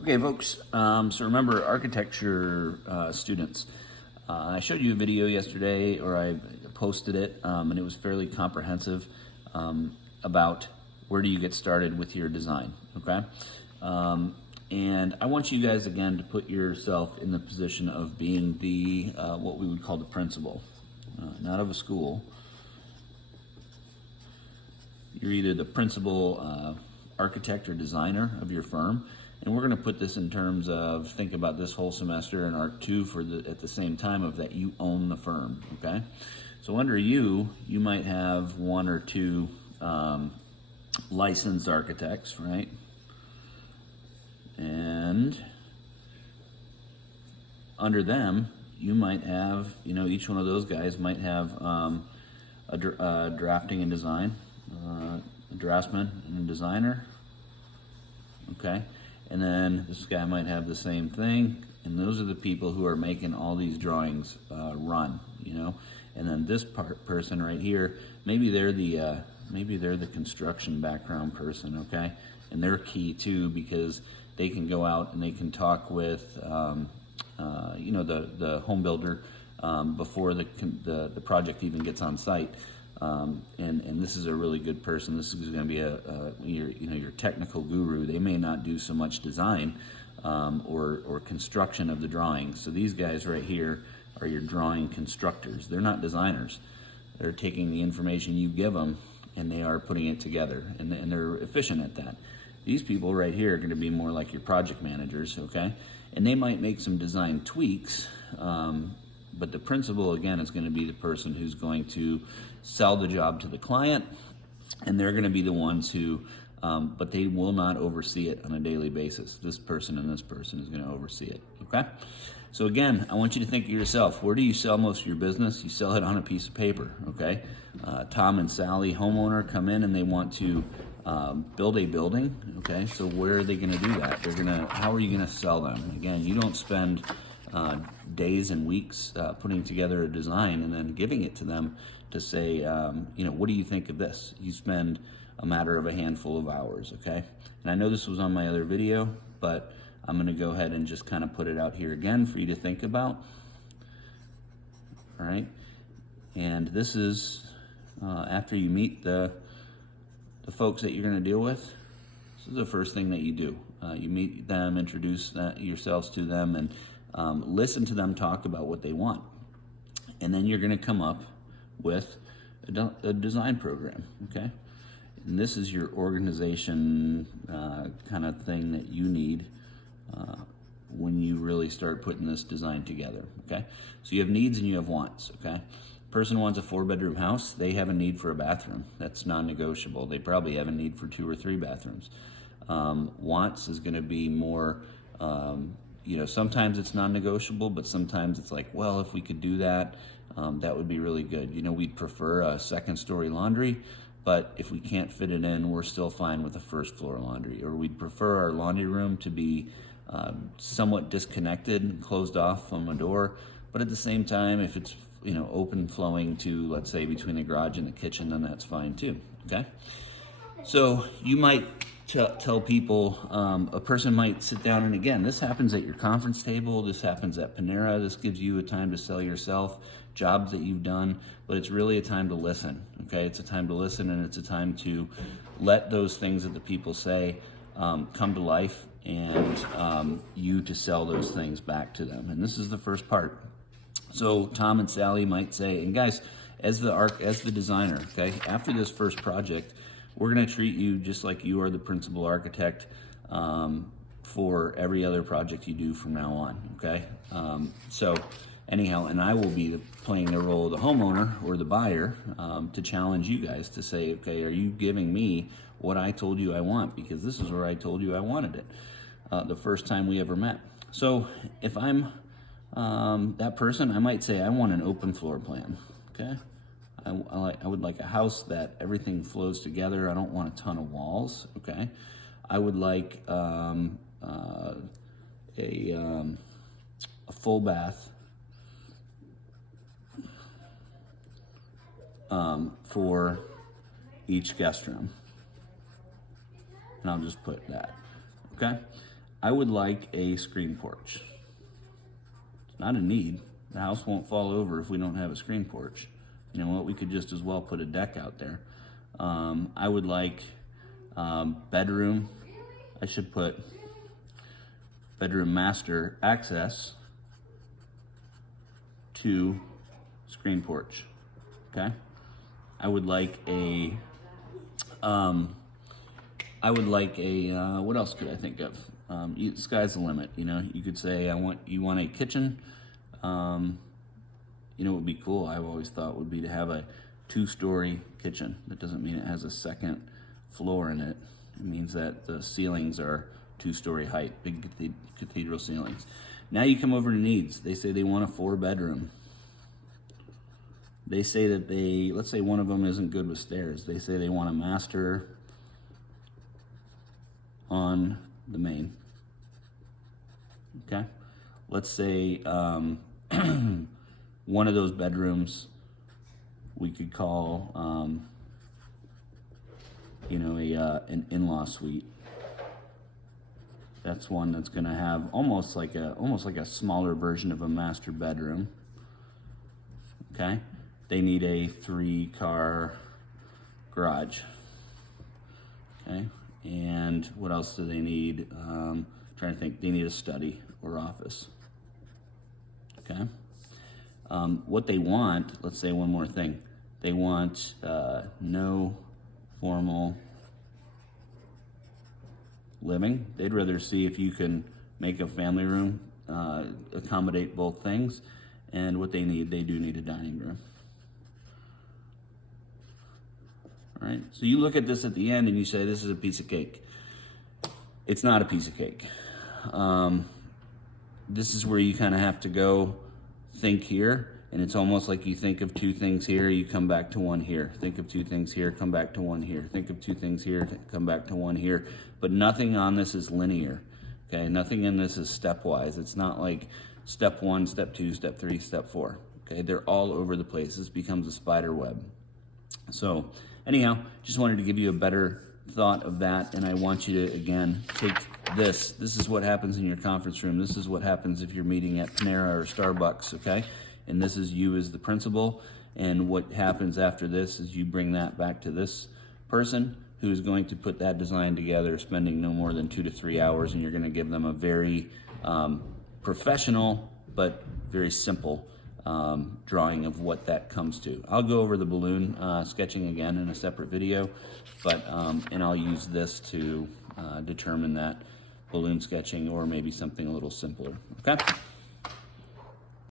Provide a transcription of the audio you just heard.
Okay, folks, so remember architecture students. I showed you a video yesterday, or I posted it, and it was fairly comprehensive about where do you get started with your design, okay? And I want you guys, again, to put yourself in the position of being the, what we would call the principal, not of a school. You're either the principal architect or designer of your firm. And we're going to put this in terms of, think about this whole semester in Art 2 at the same time of that you own the firm, okay? So under you might have one or two licensed architects, right? And under them, you might have, each one of those guys might have a drafting and design, a draftsman and a designer, okay? And then this guy might have the same thing, and those are the people who are making all these drawings run, And then this person right here, maybe they're the construction background person, okay? And they're key too because they can go out and they can talk with, the home builder before the project even gets on site. And this is a really good person. This is going to be your technical guru. They may not do so much design or construction of the drawings. So these guys right here are your drawing constructors. They're not designers. They're taking the information you give them and they are putting it together, and they're efficient at that. These people right here are going to be more like your project managers, okay? And they might make some design tweaks, but the principal, again, is going to be the person who's going to sell the job to the client, and they're going to be the ones who, but they will not oversee it on a daily basis. This person and this person is going to oversee it, okay? So again, I want you to think of yourself. Where do you sell most of your business? You sell it on a piece of paper, okay? Tom and Sally, homeowner, come in and they want to build a building, okay? So where are they going to do that? How are you going to sell them? Again, you don't spend days and weeks putting together a design and then giving it to them to say, what do you think of this? You spend a matter of a handful of hours, okay? And I know this was on my other video, but I'm going to go ahead and just kind of put it out here again for you to think about. All right, and this is after you meet the folks that you're going to deal with. This is the first thing that you do. You meet them, introduce yourselves to them, and listen to them talk about what they want. And then you're going to come up with a design program, okay? And this is your organization kind of thing that you need when you really start putting this design together, okay? So you have needs and you have wants, okay? Person wants a 4-bedroom house, they have a need for a bathroom. That's non-negotiable. They probably have a need for 2 or 3 bathrooms. Wants is going to be more, sometimes it's non-negotiable, but sometimes it's like, well, if we could do that, that would be really good. We'd prefer a 2nd-story laundry, but if we can't fit it in, we're still fine with a 1st-floor laundry. Or we'd prefer our laundry room to be somewhat disconnected and closed off from a door, but at the same time, if it's open flowing to, let's say, between the garage and the kitchen, then that's fine too, okay? So you might tell people, a person might sit down, and again, this happens at your conference table, this happens at Panera, this gives you a time to sell yourself, jobs that you've done, but it's really a time to listen, okay? It's a time to listen, and it's a time to let those things that the people say come to life, and you to sell those things back to them. And this is the first part. So Tom and Sally might say, and guys, as the designer, okay, after this first project, we're going to treat you just like you are the principal architect for every other project you do from now on, okay? So anyhow, and I will be playing the role of the homeowner or the buyer to challenge you guys to say, okay, are you giving me what I told you I want? Because this is where I told you I wanted it the first time we ever met. So if I'm that person, I might say I want an open floor plan, okay? I would like a house that everything flows together. I don't want a ton of walls, okay? I would like a full bath for each guest room. And I'll just put that, okay? I would like a screen porch. It's not a need. The house won't fall over if we don't have a screen porch. You know what, we could just as well put a deck out there. I would like bedroom. I should put bedroom master access to screen porch. Okay. I would like a what else could I think of? The sky's the limit. You know, you could say you want a kitchen. You know what would be cool, I've always thought, would be to have a 2-story kitchen. That doesn't mean it has a second floor in it. It means that the ceilings are 2-story height, big cathedral ceilings. Now you come over to needs. They say they want a 4-bedroom. They say that let's say one of them isn't good with stairs. They say they want a master on the main. Okay? Let's say one of those bedrooms we could call, an in-law suite. That's one that's going to have almost like a smaller version of a master bedroom. Okay, they need a 3-car garage. Okay, and what else do they need? Trying to think. They need a study or office. Okay. What they want, let's say one more thing. They want no formal living. They'd rather see if you can make a family room accommodate both things. And what they do need a dining room. All right, so you look at this at the end and you say, this is a piece of cake. It's not a piece of cake. This is where you kind of have to go think here, and it's almost like you think of 2 things here, you come back to 1 here. Think of 2 things here, come back to 1 here. Think of 2 things here, come back to 1 here. But nothing on this is linear. Okay, nothing in this is stepwise. It's not like step 1, step 2, step 3, step 4. Okay, they're all over the place. This becomes a spider web. So anyhow, just wanted to give you a better thought of that, and I want you to, again, take this. This is what happens in your conference room. This is what happens if you're meeting at Panera or Starbucks, okay? And this is you as the principal, and what happens after this is you bring that back to this person who's going to put that design together, spending no more than 2 to 3 hours, and you're going to give them a very professional but very simple drawing of what that comes to. I'll go over the balloon sketching again in a separate video, but and I'll use this to determine that balloon sketching, or maybe something a little simpler. Okay.